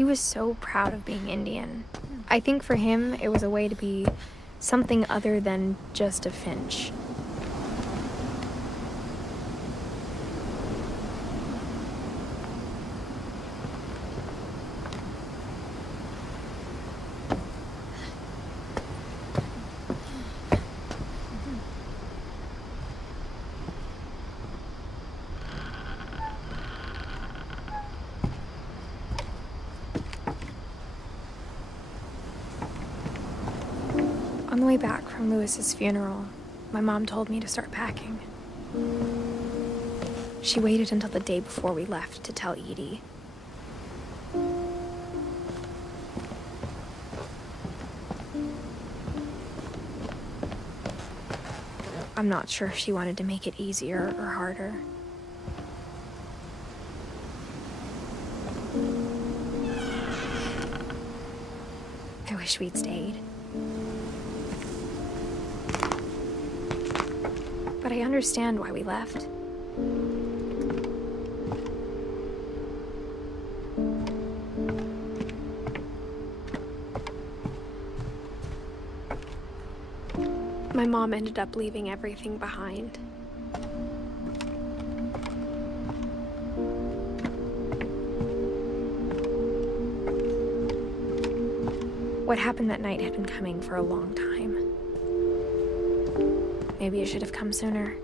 He was so proud of being Indian. I think for him, it was a way to be something other than just a Finch. On the way back from Lewis's funeral, my mom told me to start packing. She waited until the day before we left to tell Edie. I'm not sure if she wanted to make it easier or harder. I wish we'd stayed. But I understand why we left. My mom ended up leaving everything behind. What happened that night had been coming for a long time. Maybe it should have come sooner.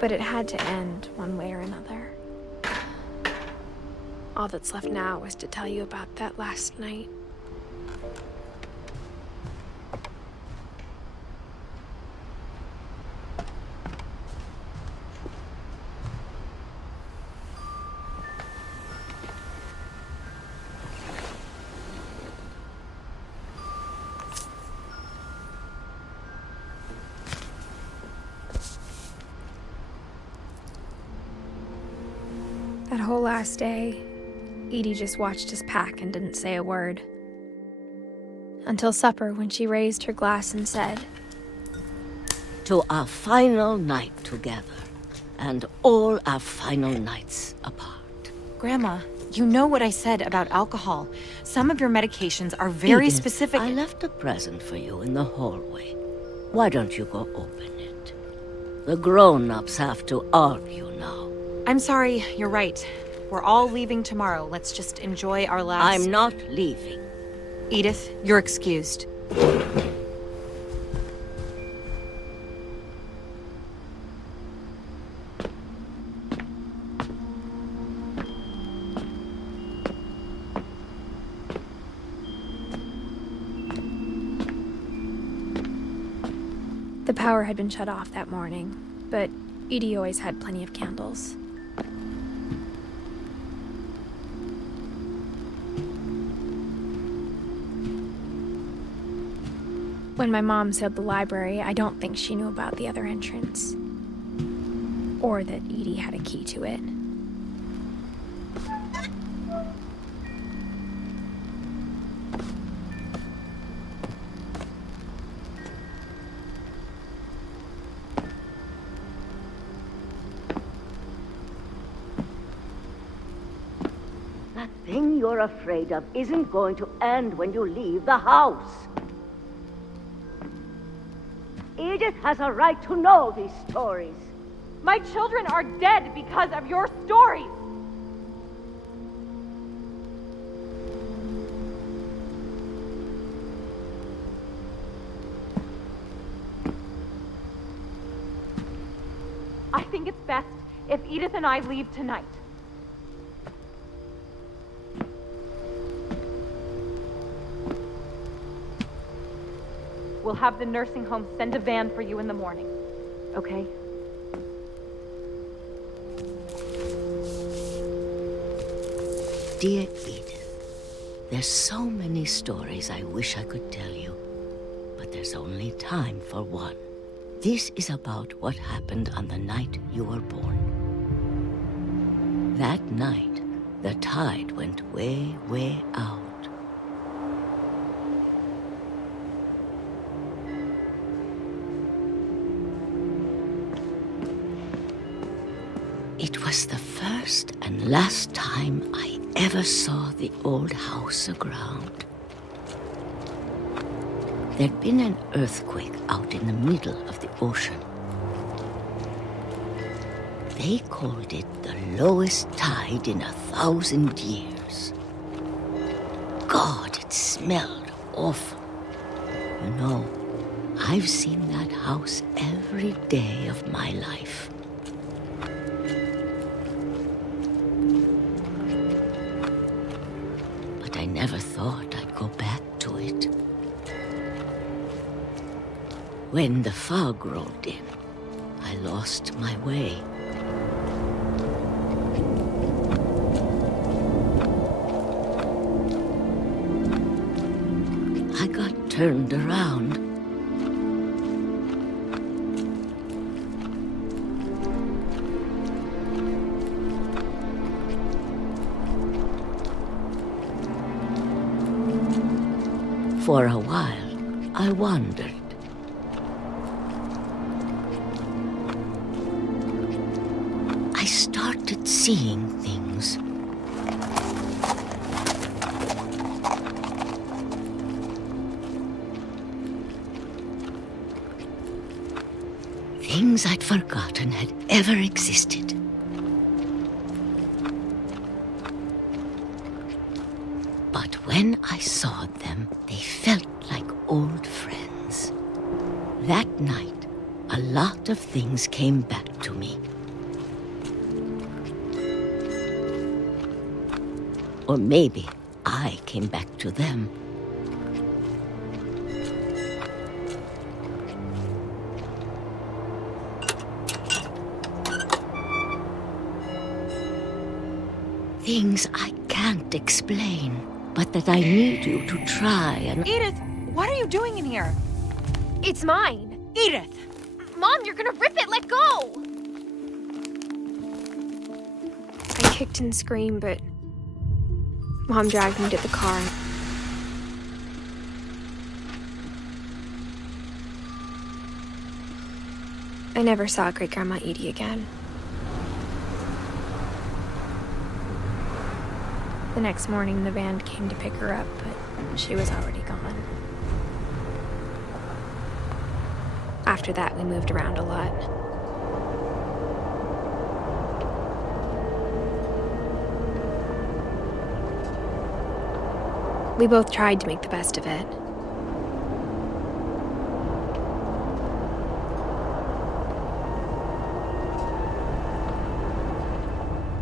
But it had to end one way or another. All that's left now is to tell you about that last night. That whole last day, Edie just watched us pack and didn't say a word. Until supper, when she raised her glass and said, "To our final night together, and all our final nights apart." Grandma, you know what I said about alcohol. Some of your medications are very Edith, specific. I left a present for you in the hallway. Why don't you go open it? The grown-ups have to argue now. I'm sorry, you're right. We're all leaving tomorrow. Let's just enjoy our last... I'm not leaving. Edith, you're excused. The power had been shut off that morning, but Edie always had plenty of candles. When my mom sealed the library, I don't think she knew about the other entrance. Or that Edie had a key to it. That thing you're afraid of isn't going to end when you leave the house. Edith has a right to know these stories. My children are dead because of your stories! I think it's best if Edith and I leave tonight. We'll have the nursing home send a van for you in the morning, okay? Dear Edith, there's so many stories I wish I could tell you, but there's only time for one. This is about what happened on the night you were born. That night, The tide went way, way out. It was the first and last time I ever saw the old house aground. There'd been an earthquake out in the middle of the ocean. They called it the lowest tide in 1,000 years. God, it smelled awful. You know, I've seen that house every day of my life. But I never thought I'd go back to it. When the fog rolled in, I lost my way. I got turned around. For a while, I wandered. I started seeing things. Things I'd forgotten had ever existed. But when I saw them, they felt like old friends. That night, a lot of things came back to me. Or maybe I came back to them. Things I can't explain, but that I need you to try and... Edith, what are you doing in here? It's mine. Edith! Mom, you're gonna rip it. Let go! I kicked and screamed, but Mom dragged me to the car. I never saw Great-Grandma Edie again. The next morning, the band came to pick her up, but she was already gone. After that, we moved around a lot. We both tried to make the best of it.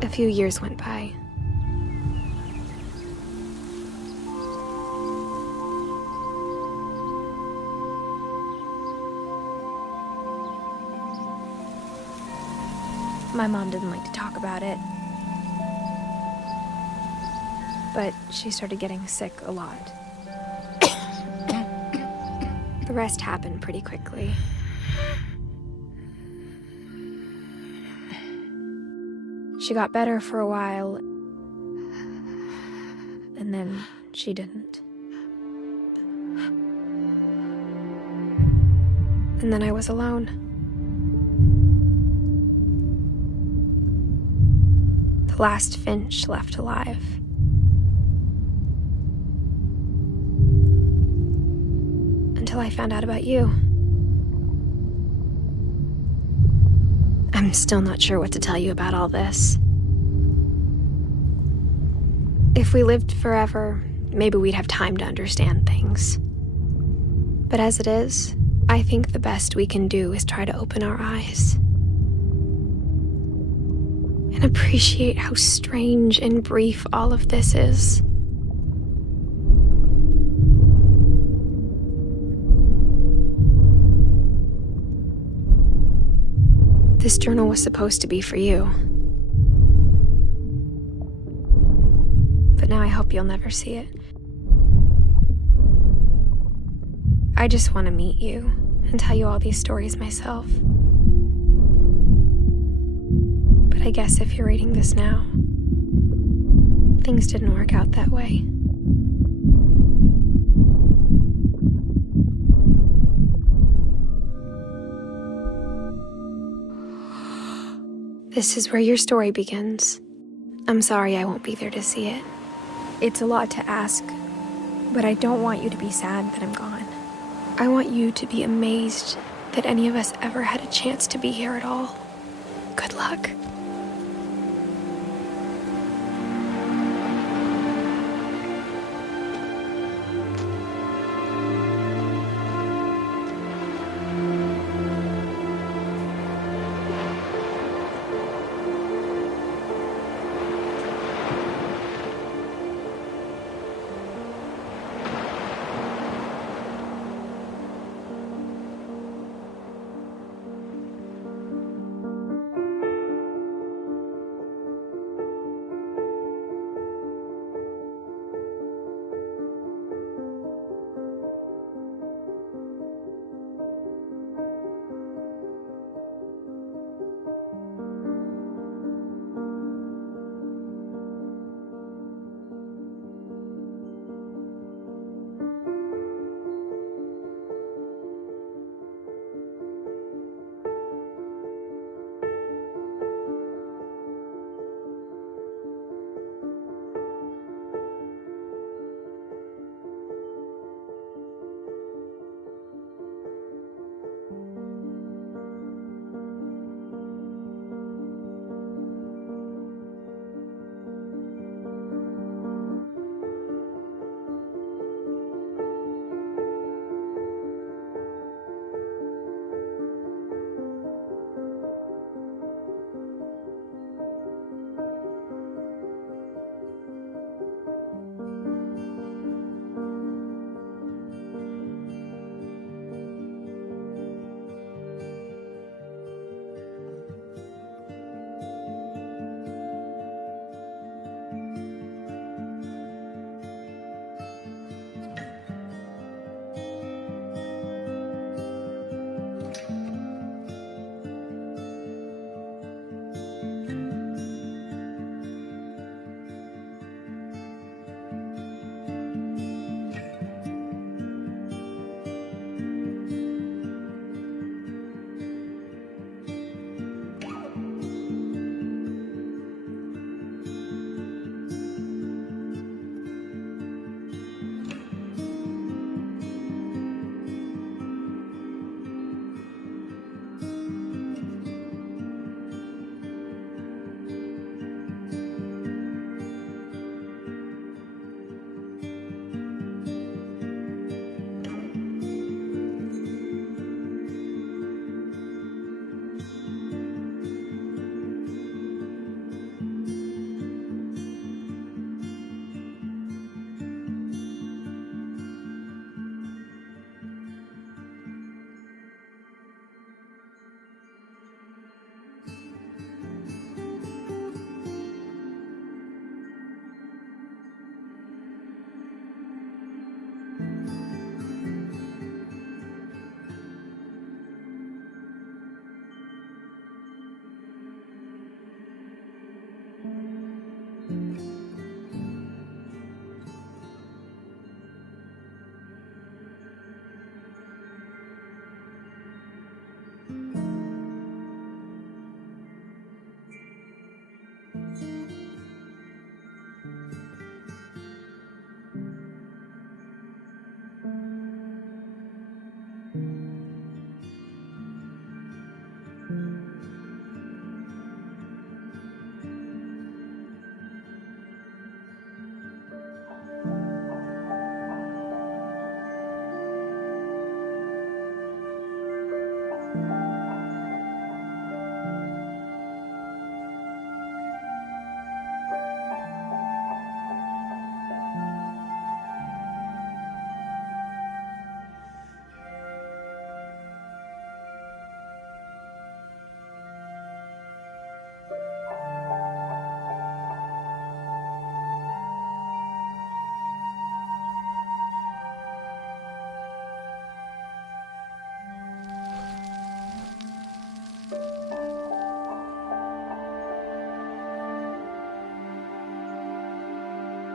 A few years went by. My mom didn't like to talk about it. But she started getting sick a lot. The rest happened pretty quickly. She got better for a while, and then she didn't. And then I was alone. The last Finch left alive. Until I found out about you. I'm still not sure what to tell you about all this. If we lived forever, maybe we'd have time to understand things. But as it is, I think the best we can do is try to open our eyes. And appreciate how strange and brief all of this is. This journal was supposed to be for you. But now I hope you'll never see it. I just want to meet you and tell you all these stories myself. But I guess if you're reading this now, things didn't work out that way. This is where your story begins. I'm sorry I won't be there to see it. It's a lot to ask, but I don't want you to be sad that I'm gone. I want you to be amazed that any of us ever had a chance to be here at all. Good luck.